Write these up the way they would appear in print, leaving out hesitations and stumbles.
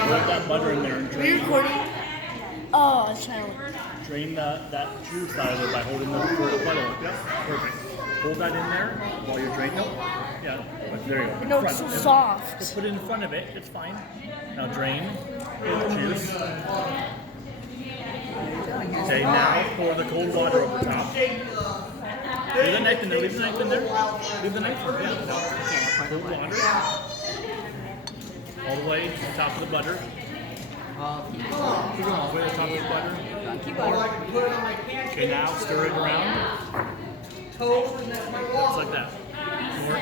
Put that butter in there and Are you drain. recording? Oh, it's trying to. Drain that juice out of it by holding the butter. Yep, perfect. Hold that in there while you're draining. Nope. Yeah, there you go. No, Front. it's so Just soft. put it in front of it. It's fine. Now drain the juice. Okay, now pour the cold water over top. Leave the knife in there. Leave the knife in there. Leave the knife in there. Yeah. Cold water. All the way to the top of the butter. Keep going all the way to the top of the butter. Okay, now stir it around. Just like that. More.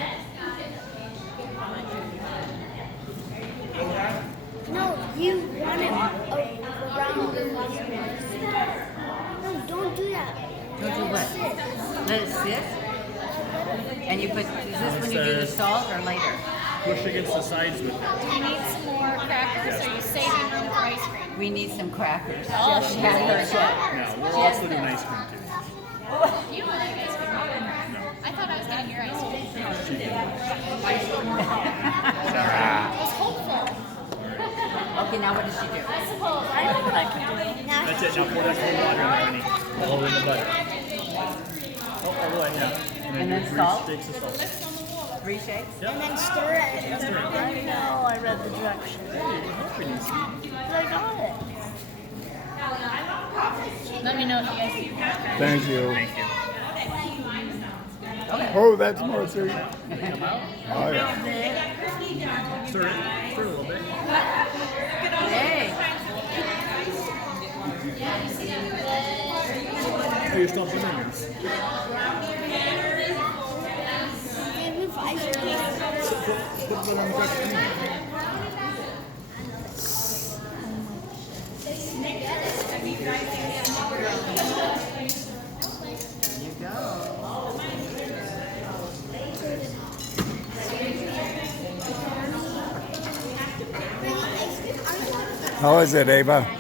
No, you want it around the No, don't do that. Don't do what? Let it sit? And you put, is this when you do the salt or later? Push against the sides with it. Do you need some more crackers? Or are you saving room for ice cream? We need some crackers. Oh, She had hers yet. Now, we're also doing ice cream too. You don't like ice cream? I thought I was getting your ice cream. I was hopeful. Okay, now what does she do? I suppose. I know what I can do. That's it. Now pour that cold water in there, honey. All in the butter. Oh, all the way, yeah. And then do salt? 3 shakes of salt. 3 shakes? Yep. And then stir it. I know, I read the directions. Hey, that's pretty sweet. But I got it. Let me know if you guys need crackers. Thank you. Thank you. Oh, that's more serious. Come out. Oh, yeah. Stir it. Stir it a little bit. Hey, Oh, you're still putting yours. Give me 5 seconds. Put butter on the crackers anyway. you go. How is it, Ava?